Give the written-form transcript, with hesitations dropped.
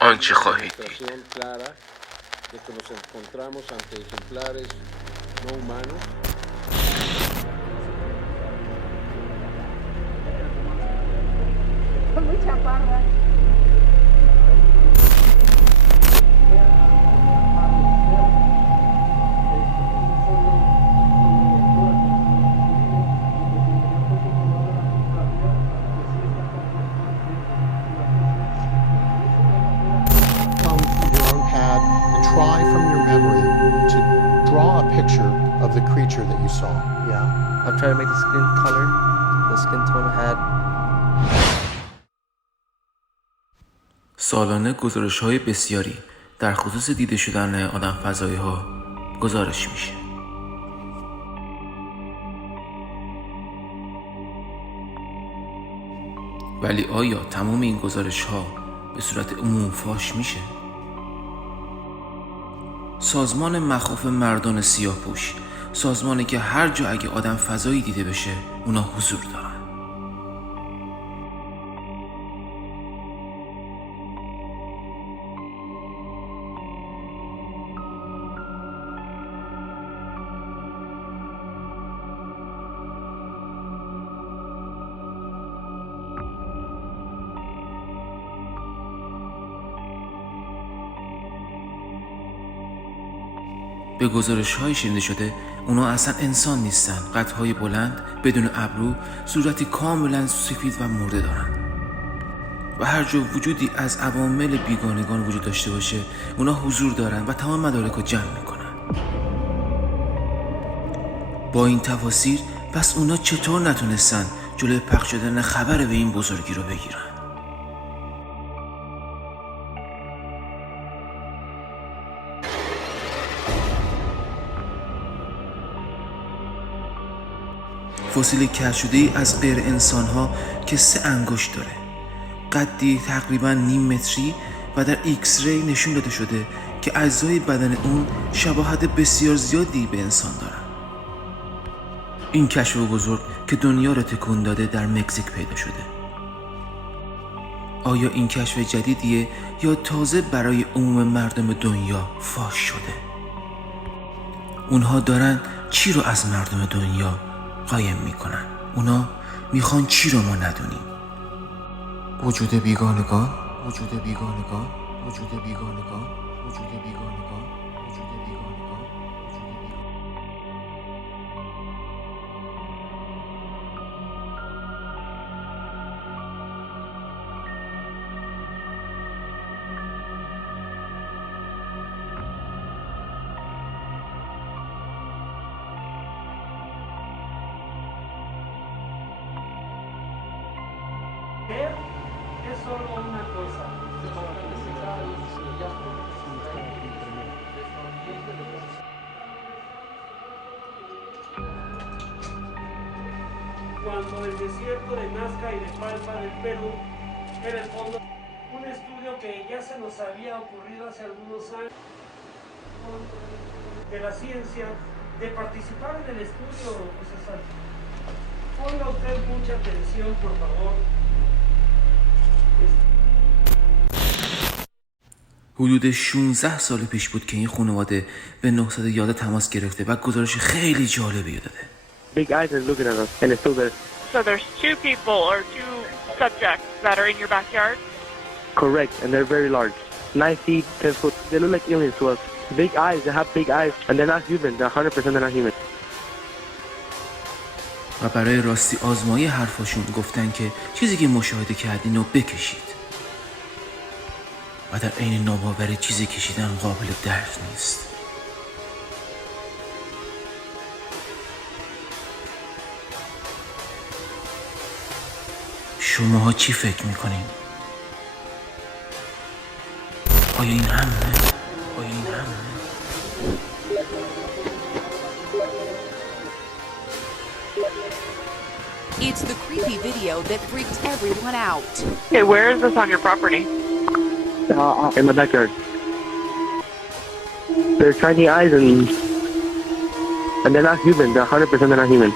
آنچه خواهید دید. Try from your memory to draw a picture of the creature that you saw. Yeah. I've tried to make the skin color, the skin tone had. سالانه گزارش‌های بسیاری در خصوص دیده شدن آدم فضایی‌ها گزارش میشه. ولی آیا تمام این گزارش‌ها به صورت عموم فاش میشه؟ سازمان مخاف مردان سیاه‌پوش، سازمانی که هر جا اگه آدم فضایی دیده بشه اونا حضور دارن. به گزارش‌های شنیده شده اونا اصلا انسان نیستن، قدهای بلند، بدون ابرو، صورتی کاملا سفید و مرده دارن و هر جا وجودی از عوامل بیگانگان وجود داشته باشه اونا حضور دارن و تمام مدارک رو جمع میکنن. با این تفاسیر پس اونا چطور نتونستن جلوی پخش شدن خبر به این بزرگی رو بگیرن؟ فسیل کشف شده ای از غیر انسان ها که 3 انگشت داره، قدی تقریبا نیم متری و در ایکس ری نشون داده شده که اجزای بدن اون شباهت بسیار زیادی به انسان دارن. این کشف بزرگ که دنیا رو تکون داده در مکزیک پیدا شده. آیا این کشف جدیدیه یا تازه برای عموم مردم دنیا فاش شده؟ اونها دارن چی رو از مردم دنیا قایم میکنن؟ اونا میخوان چی رو ما ندونیم؟ وجود بیگانگان، وجود بیگانگان، وجود بیگانگان، وجود بیگانگان، وجود بیگانگان. Es solo una cosa. Cuando el desierto de Nazca y de Palpa del Perú era el fondo, un estudio que ya se nos había ocurrido hace algunos años de la ciencia, de participar en el estudio procesal. Ponga usted mucha atención, por favor. حدود 16 سال پیش بود که این خانواده به 911 تماس گرفته و گزارش خیلی جالبی داده. Big eyes are looking at us and it's still there. So there's 2 people or 2 subjects that are in your backyard? Correct, and they're very large. 9 feet, 10 foot. They look like aliens to us. Big eyes, they have big eyes, and they're not human. They're 100% they're not human. و برای راستی آزمایی حرفاشون گفتن که چیزی که مشاهده کردین رو بکشید و در عین ناباوری چیزی کشیدن قابل درک نیست. شماها چی فکر میکنین؟ آیا این همه؟ آیا این همه؟ It's the creepy video that freaked everyone out. Okay, where is this on your property? In my backyard. They're tiny eyes and they're not human. They're 100% they're not human.